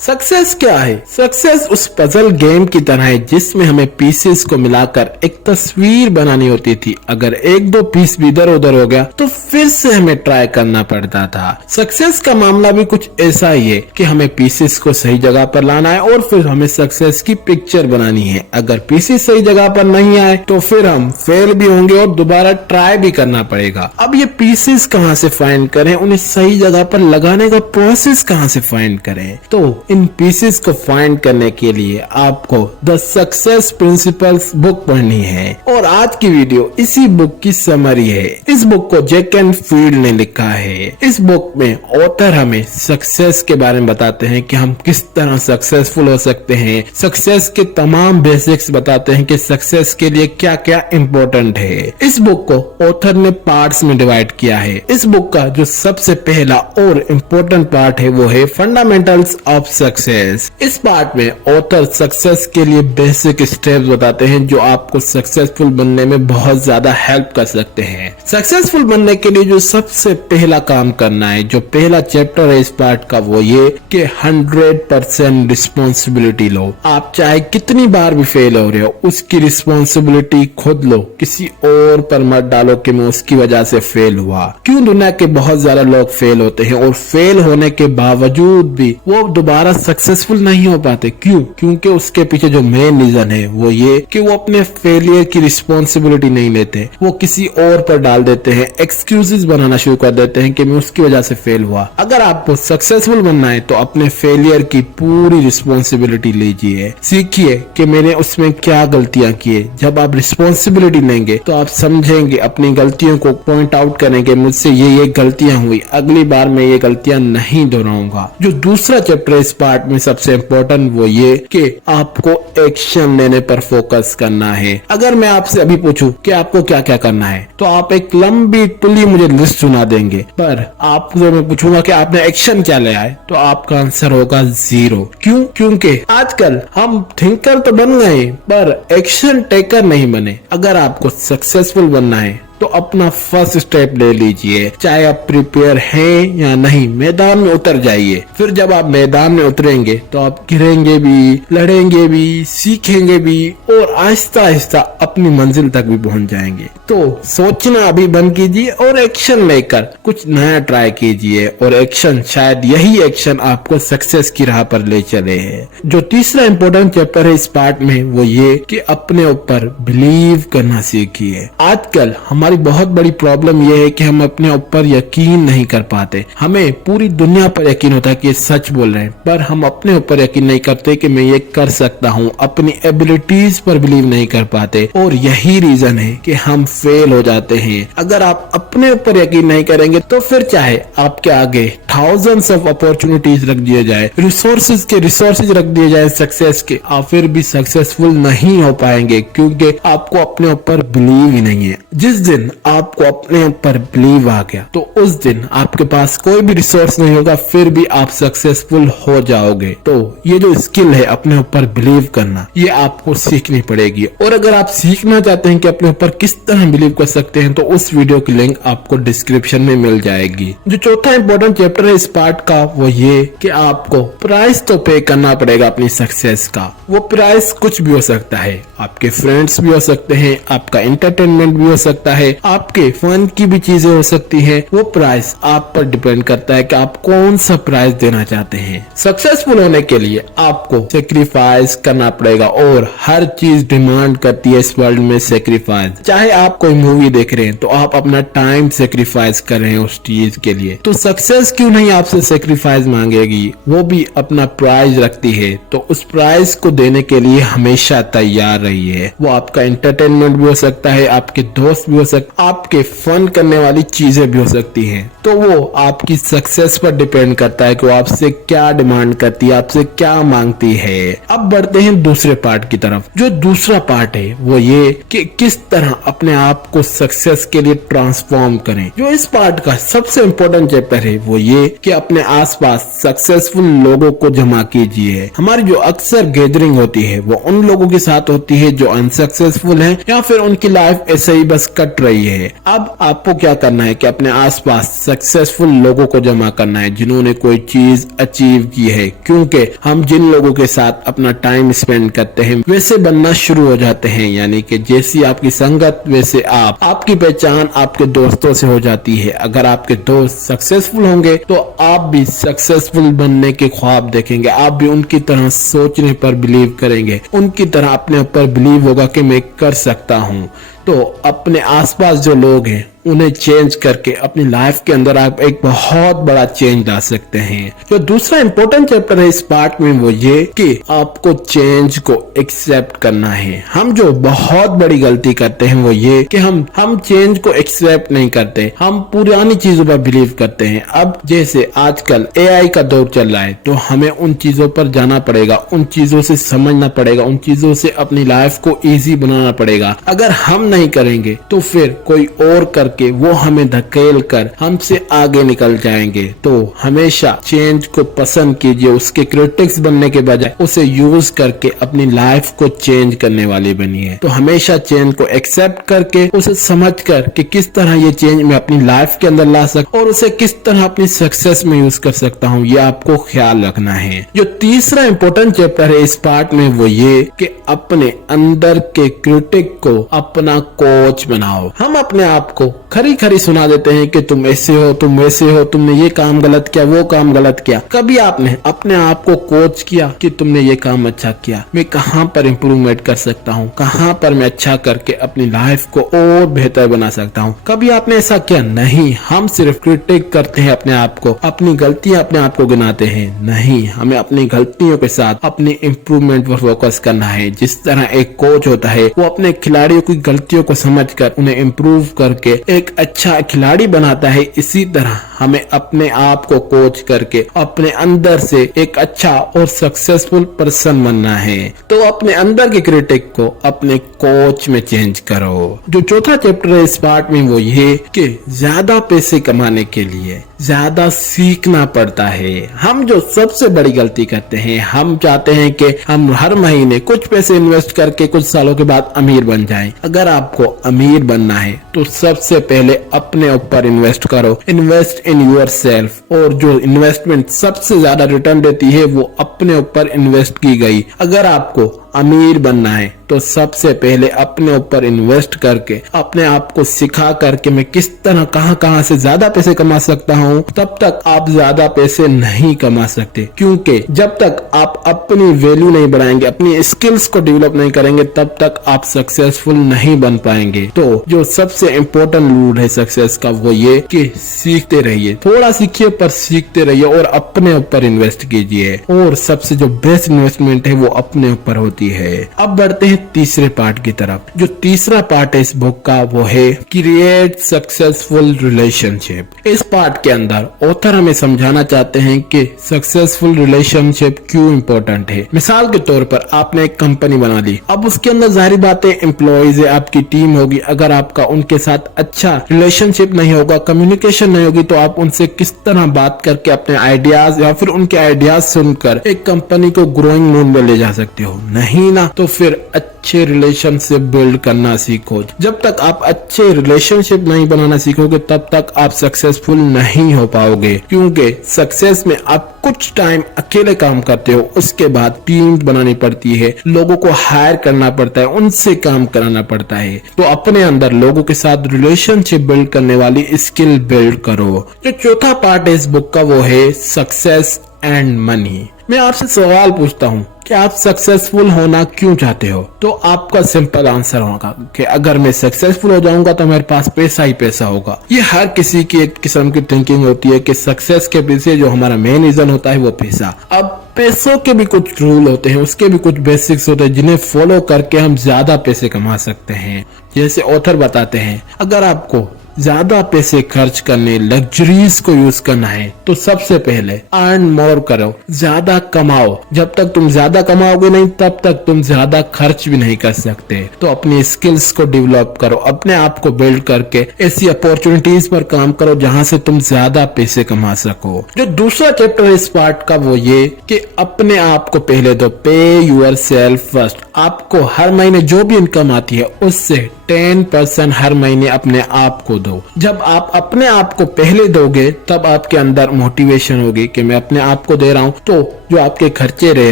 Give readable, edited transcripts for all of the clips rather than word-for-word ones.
Success क्या है? Success उस पजल गेम की तरह है जिसमें हमें पीसेस को मिलाकर एक तस्वीर बनानी होती थी। अगर एक दो पीस भी इधर उधर हो गया तो फिर से हमें ट्राई करना पड़ता था। सक्सेस का मामला भी कुछ ऐसा ही है कि हमें पीसेस को सही जगह पर लाना है और फिर हमें सक्सेस की पिक्चर बनानी है। अगर पीसेस सही जगह पर नहीं आए तो फिर हम फेल भी होंगे और दोबारा ट्राई भी करना पड़ेगा। अब ये पीसेस कहाँ से फाइंड करें, उन्हें सही जगह पर लगाने का प्रोसेस कहाँ से फाइंड करें? तो इन पीसेस को फाइंड करने के लिए आपको द सक्सेस प्रिंसिपल्स बुक पढ़नी है और आज की वीडियो इसी बुक की समरी है। इस बुक को जैक कैनफील्ड ने लिखा है। इस बुक में ऑथर हमें सक्सेस के बारे में बताते हैं कि हम किस तरह सक्सेसफुल हो सकते हैं। सक्सेस के तमाम बेसिक्स बताते हैं कि सक्सेस के लिए क्या क्या इम्पोर्टेंट है। इस बुक को ऑथर ने पार्ट्स में डिवाइड किया है। इस बुक का जो सबसे पहला और इम्पोर्टेंट पार्ट है वो है फंडामेंटल्स ऑफ सक्सेस। इस पार्ट में ऑथर सक्सेस के लिए बेसिक स्टेप्स बताते हैं जो आपको सक्सेसफुल बनने में बहुत ज्यादा हेल्प कर सकते हैं। सक्सेसफुल बनने के लिए जो सबसे पहला काम करना है, जो पहला चैप्टर है इस पार्ट का, वो ये कि 100% रिस्पॉन्सिबिलिटी लो। आप चाहे कितनी बार भी फेल हो रहे हो, उसकी रिस्पॉन्सिबिलिटी खुद लो। किसी और पर मत डालो कि मैं उसकी वजह से फेल हुआ। क्यों दुनिया के बहुत ज्यादा लोग फेल होते हैं और फेल होने के बावजूद भी वो दोबारा सक्सेसफुल नहीं हो पाते? क्यों? क्योंकि उसके पीछे जो मेन रीजन है वो ये कि वो अपने फेलियर की रिस्पॉन्सिबिलिटी नहीं लेते, वो किसी और पर डाल देते हैं, एक्सक्यूजेस बनाना शुरू कर देते हैं कि मैं उसकी वजह से फेल हुआ। अगर आपको सक्सेसफुल बनना है तो अपने फेलियर की पूरी रिस्पॉन्सिबिलिटी लीजिए। सीखिए कि मैंने उसमें क्या गलतियां की है। जब आप रिस्पॉन्सिबिलिटी लेंगे तो आप समझेंगे, अपनी गलतियों को पॉइंट आउट करेंगे, मुझसे ये गलतियां हुई, अगली बार मैं ये गलतियां नहीं दोहराऊंगा। जो दूसरा चैप्टर इस पार्ट में सबसे इम्पोर्टेंट वो ये कि आपको एक्शन लेने पर फोकस करना है। अगर मैं आपसे अभी पूछूं कि आपको क्या क्या करना है तो आप एक लंबी टुली मुझे लिस्ट सुना देंगे, पर आपसे मैं पूछूंगा कि आपने एक्शन क्या लिया है तो आपका आंसर होगा 0। क्यों? क्योंकि आजकल हम थिंकर तो बन गए पर एक्शन टेकर नहीं बने। अगर आपको सक्सेसफुल बनना है तो अपना फर्स्ट स्टेप ले लीजिए। चाहे आप प्रिपेयर हैं या नहीं, मैदान में उतर जाइए। फिर जब आप मैदान में उतरेंगे तो आप गिरेंगे भी, लड़ेंगे भी, सीखेंगे भी और आहिस्ता आहिस्ता अपनी मंजिल तक भी पहुंच जाएंगे। तो सोचना अभी बंद कीजिए और एक्शन लेकर कुछ नया ट्राई कीजिए और एक्शन, शायद यही एक्शन आपको सक्सेस की राह पर ले चले है। जो तीसरा इंपॉर्टेंट चैप्टर है इस पार्ट में वो ये कि अपने ऊपर बिलीव करना सीखिए। आजकल हमारी बहुत बड़ी प्रॉब्लम यह है कि हम अपने ऊपर यकीन नहीं कर पाते। हमें पूरी दुनिया पर यकीन होता है कि ये सच बोल रहे हैं, पर हम अपने ऊपर यकीन नहीं करते कि मैं ये कर सकता हूँ। अपनी एबिलिटीज पर बिलीव नहीं कर पाते और यही रीजन है कि हम फेल हो जाते हैं। अगर आप अपने ऊपर यकीन नहीं करेंगे तो फिर चाहे आपके आगे थाउजेंड्स ऑफ अपॉर्चुनिटीज रख दिए जाए, रिसोर्सेज रख दिए जाए सक्सेस के, आप फिर भी सक्सेसफुल नहीं हो पाएंगे क्योंकि आपको अपने ऊपर बिलीव ही नहीं है। जिस दिन आपको अपने ऊपर बिलीव आ गया तो उस दिन आपके पास कोई भी रिसोर्स नहीं होगा, फिर भी आप सक्सेसफुल हो जाओगे। तो ये जो स्किल है अपने ऊपर बिलीव करना, ये आपको सीखनी पड़ेगी। और अगर आप सीखना चाहते हैं कि अपने ऊपर किस तरह बिलीव कर सकते हैं तो उस वीडियो की लिंक आपको डिस्क्रिप्शन में मिल जाएगी। जो चौथा इंपॉर्टेंट चैप्टर है इस पार्ट का वो ये कि आपको प्राइस तो पे करना पड़ेगा अपनी सक्सेस का। वो प्राइस कुछ भी हो सकता है, आपके फ्रेंड्स भी हो सकते हैं, आपका एंटरटेनमेंट भी हो सकता है, आपके फन की भी चीजें हो सकती हैं। वो प्राइस आप पर डिपेंड करता है कि आप कौन सा प्राइस देना चाहते हैं। सक्सेसफुल होने के लिए आपको सेक्रीफाइस करना पड़ेगा और हर चीज डिमांड करती है इस वर्ल्ड में सेक्रीफाइस। चाहे आप कोई मूवी देख रहे हैं तो आप अपना टाइम सेक्रीफाइस कर रहे हैं उस चीज के लिए, तो सक्सेस क्यों नहीं आपसे सेक्रीफाइस मांगेगी? वो भी अपना प्राइस रखती है, तो उस प्राइस को देने के लिए हमेशा तैयार रहिए। वो आपका एंटरटेनमेंट भी हो सकता है, आपके दोस्त भी हो सकते, आपके फन करने वाली चीजें भी हो सकती हैं। तो वो आपकी सक्सेस पर डिपेंड करता है कि वो आपसे क्या डिमांड करती है, आपसे क्या मांगती है। अब बढ़ते हैं दूसरे पार्ट की तरफ। जो दूसरा पार्ट है वो ये कि किस तरह अपने आप को सक्सेस के लिए ट्रांसफॉर्म करें। जो इस पार्ट का सबसे इम्पोर्टेंट चैप्टर है वो ये कि अपने आसपास सक्सेसफुल लोगों को जमा कीजिए। हमारी जो अक्सर गैदरिंग होती है वो उन लोगों के साथ होती है जो अनसक्सेसफुल है या फिर उनकी लाइफ ऐसे ही बस कट घट रही है। अब आपको क्या करना है कि अपने आसपास सक्सेसफुल लोगों को जमा करना है जिन्होंने कोई चीज अचीव की है, क्योंकि हम जिन लोगों के साथ अपना टाइम स्पेंड करते हैं वैसे बनना शुरू हो जाते हैं। यानी कि जैसी आपकी संगत वैसे आपकी पहचान आपके दोस्तों से हो जाती है। अगर आपके दोस्त सक्सेसफुल होंगे तो आप भी सक्सेसफुल बनने के ख्वाब देखेंगे, आप भी उनकी तरह सोचने पर बिलीव करेंगे, उनकी तरह अपने ऊपर बिलीव होगा कि मैं कर सकता हूँ। तो अपने आसपास जो लोग हैं उन्हें चेंज करके अपनी लाइफ के अंदर आप एक बहुत बड़ा चेंज ला सकते हैं। जो दूसरा इंपॉर्टेंट चैप्टर है इस पार्ट में वो ये कि आपको चेंज को एक्सेप्ट करना है। हम जो बहुत बड़ी गलती करते हैं वो ये कि हम चेंज को एक्सेप्ट नहीं करते, हम पुरानी चीजों पर बिलीव करते हैं। अब जैसे आजकल एआई का दौर चल रहा है तो हमें उन चीजों पर जाना पड़ेगा, उन चीजों से समझना पड़ेगा, उन चीजों से अपनी लाइफ को इजी बनाना पड़ेगा। अगर हम नहीं करेंगे तो फिर कोई और करके वो हमें धकेल कर हमसे आगे निकल जाएंगे। तो हमेशा चेंज को पसंद कीजिए, उसके क्रिटिक्स बनने के बजाय उसे यूज करके अपनी लाइफ को चेंज करने वाली बनिए। तो हमेशा चेंज को एक्सेप्ट करके उसे समझ कर कि किस तरह ये चेंज मैं अपनी लाइफ के अंदर ला सकता और उसे किस तरह अपनी सक्सेस में यूज कर सकता हूँ, ये आपको ख्याल रखना है। जो तीसरा इंपॉर्टेंट चैप्टर है इस पार्ट में वो ये कि अपने अंदर के क्रिटिक को अपना कोच बनाओ। हम अपने आप को खरी खरी सुना देते हैं कि तुम ऐसे हो, तुम वैसे हो, तुमने ये काम गलत किया, वो काम गलत किया। कभी आपने अपने आप को कोच किया कि तुमने ये काम अच्छा किया, मैं कहाँ पर इम्प्रूवमेंट कर सकता हूँ, कहाँ पर मैं अच्छा करके अपनी लाइफ को और बेहतर बना सकता हूँ? कभी आपने ऐसा किया? नहीं। हम सिर्फ क्रिटिक करते हैं अपने आप को, अपनी गलतियां अपने आप को गिनाते हैं। नहीं, हमें अपनी गलतियों के साथ अपनी इम्प्रूवमेंट पर फोकस करना है। जिस तरह एक कोच होता है वो अपने खिलाड़ियों की गलतियों को समझकर उन्हें इम्प्रूव करके एक अच्छा खिलाड़ी बनाता है, इसी तरह हमें अपने आप को कोच करके अपने अंदर से एक अच्छा और सक्सेसफुल पर्सन बनना है। तो अपने अंदर के क्रिटिक को अपने कोच में चेंज करो। जो चौथा चैप्टर है इस पार्ट में वो ये कि ज्यादा पैसे कमाने के लिए ज्यादा सीखना पड़ता है। हम जो सबसे बड़ी गलती करते हैं, हम चाहते हैं कि हम हर महीने कुछ पैसे इन्वेस्ट करके कुछ सालों के बाद अमीर बन जाएं। अगर आपको अमीर बनना है तो सबसे पहले अपने ऊपर इन्वेस्ट करो, इन्वेस्ट इन योरसेल्फ। और जो इन्वेस्टमेंट सबसे ज्यादा रिटर्न देती है वो अपने ऊपर इन्वेस्ट की गई। अगर आपको अमीर बनना है तो सबसे पहले अपने ऊपर इन्वेस्ट करके अपने आप को सिखा करके मैं किस तरह कहां से ज्यादा पैसे कमा सकता हूं, तब तक आप ज्यादा पैसे नहीं कमा सकते। क्योंकि जब तक आप अपनी वैल्यू नहीं बढ़ाएंगे, अपनी स्किल्स को डेवलप नहीं करेंगे, तब तक आप सक्सेसफुल नहीं बन पाएंगे। तो जो सबसे इम्पोर्टेंट रूल है सक्सेस का वो ये कि सीखते रहिए, थोड़ा सीखिए पर सीखते रहिए और अपने ऊपर इन्वेस्ट कीजिए। और सबसे जो बेस्ट इन्वेस्टमेंट है वो अपने ऊपर होती है। अब बढ़ते हैं तीसरे पार्ट की तरफ। जो तीसरा पार्ट है इस बुक का वो है क्रिएट सक्सेसफुल रिलेशनशिप। इस पार्ट के अंदर ऑथर हमें समझाना चाहते हैं कि सक्सेसफुल रिलेशनशिप क्यों इंपॉर्टेंट है। मिसाल के तौर पर आपने एक कंपनी बना ली, अब उसके अंदर जाहिर बात है एम्प्लॉइज है, आपकी टीम होगी। अगर आपका उनके साथ अच्छा रिलेशनशिप नहीं होगा, कम्युनिकेशन नहीं होगी, तो आप उनसे किस तरह बात करके अपने आइडियाज या फिर उनके आइडियाज सुनकर एक कंपनी को ग्रोइंग मोड में ले जा सकते हो? नहीं ना। तो फिर अच्छे रिलेशनशिप बिल्ड करना सीखो। जब तक आप अच्छे रिलेशनशिप नहीं बनाना सीखोगे तब तक आप सक्सेसफुल नहीं हो पाओगे। क्योंकि सक्सेस में आप कुछ टाइम अकेले काम करते हो, उसके बाद टीम बनानी पड़ती है, लोगों को हायर करना पड़ता है, उनसे काम कराना पड़ता है। तो अपने अंदर लोगों के साथ रिलेशनशिप बिल्ड करने वाली स्किल बिल्ड करो। जो चौथा पार्ट है इस बुक का वो है सक्सेस एंड मनी। मैं आपसे सवाल पूछता हूँ कि आप सक्सेसफुल होना क्यों चाहते हो? तो आपका सिंपल आंसर होगा कि अगर मैं सक्सेसफुल हो जाऊंगा तो मेरे पास पैसा ही पैसा होगा। ये हर किसी की एक किस्म की थिंकिंग होती है कि सक्सेस के पीछे जो हमारा मेन रीजन होता है वो पैसा। अब पैसों के भी कुछ रूल होते हैं, उसके भी कुछ बेसिक्स होते हैं जिन्हें फॉलो करके हम ज्यादा पैसे कमा सकते हैं। जैसे ऑथर बताते हैं, अगर आपको ज्यादा पैसे खर्च करने, लग्जरीज को यूज करना है तो सबसे पहले अर्न मोर करो, ज्यादा कमाओ। जब तक तुम ज्यादा कमाओगे नहीं तब तक तुम ज्यादा खर्च भी नहीं कर सकते। तो अपनी स्किल्स को डेवलप करो, अपने आप को बिल्ड करके ऐसी अपॉर्चुनिटीज पर काम करो जहां से तुम ज्यादा पैसे कमा सको। जो दूसरा चैप्टर है इस पार्ट का वो ये कि अपने आप को पहले दो, पे यूर सेल्फ फर्स्ट। आपको हर महीने जो भी इनकम आती है उससे 10% हर महीने अपने आप को दो। जब आप अपने आप को पहले दोगे तब आपके अंदर मोटिवेशन होगी कि मैं अपने आप को दे रहा हूँ, तो जो आपके खर्चे रह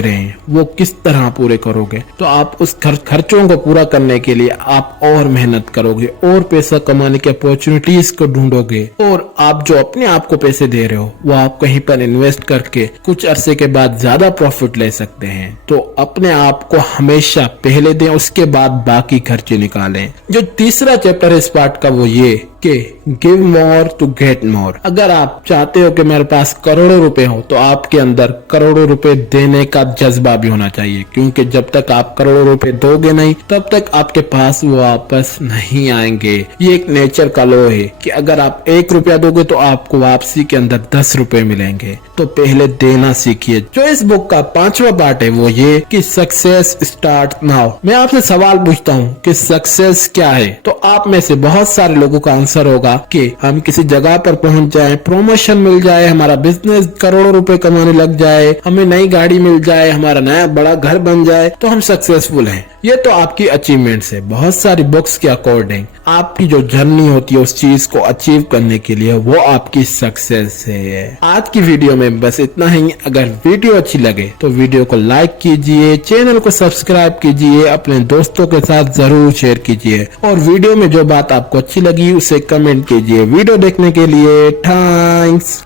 रहे हैं वो किस तरह पूरे करोगे। तो आप उस खर्चों को पूरा करने के लिए आप और मेहनत करोगे और पैसा कमाने की अपॉर्चुनिटीज को ढूंढोगे, और आप जो अपने आप को पैसे दे रहे हो वो आप कहीं पर इन्वेस्ट करके कुछ अरसे के बाद ज्यादा प्रॉफिट ले सकते हैं। तो अपने आप को हमेशा पहले दें, उसके बाद बाकी खर्चे निकालें। जो तीसरा चैप्टर है इस पार्ट का वो ये कि give more to get more. अगर आप चाहते हो कि मेरे पास करोड़ों रुपए हो तो आपके अंदर करोड़ों रुपए देने का जज्बा भी होना चाहिए, क्योंकि जब तक आप करोड़ों रुपए दोगे नहीं तब तक आपके पास वो वापस नहीं आएंगे। ये एक नेचर का लॉ है कि अगर आप 1 रुपया दोगे तो आपको वापसी के अंदर 10 रुपए मिलेंगे। तो पहले देना सीखिए। जो इस बुक का 5वां पार्ट है वो ये कि सक्सेस स्टार्ट नाउ। मैं आपसे सवाल पूछता हूँ कि सक्सेस क्या है, तो आप में से बहुत सारे लोगों का आंसर होगा कि हम किसी जगह पर पहुंच जाए, प्रमोशन मिल जाए, हमारा बिजनेस करोड़ों रुपए कमाने लग जाए, हमें नई गाड़ी मिल जाए, हमारा नया बड़ा घर बन जाए तो हम सक्सेसफुल हैं। ये तो आपकी अचीवमेंट्स है। बहुत सारी बुक्स के अकॉर्डिंग आपकी जो जर्नी होती है उस चीज को अचीव करने के लिए वो आपकी सक्सेस है। आज की वीडियो में बस इतना ही। अगर वीडियो अच्छी लगे तो वीडियो को लाइक कीजिए, चैनल को सब्सक्राइब कीजिए, अपने दोस्तों के साथ जरूर शेयर कीजिए, और वीडियो में जो बात आपको अच्छी लगी उसे कमेंट कीजिए। वीडियो देखने के लिए थैंक्स।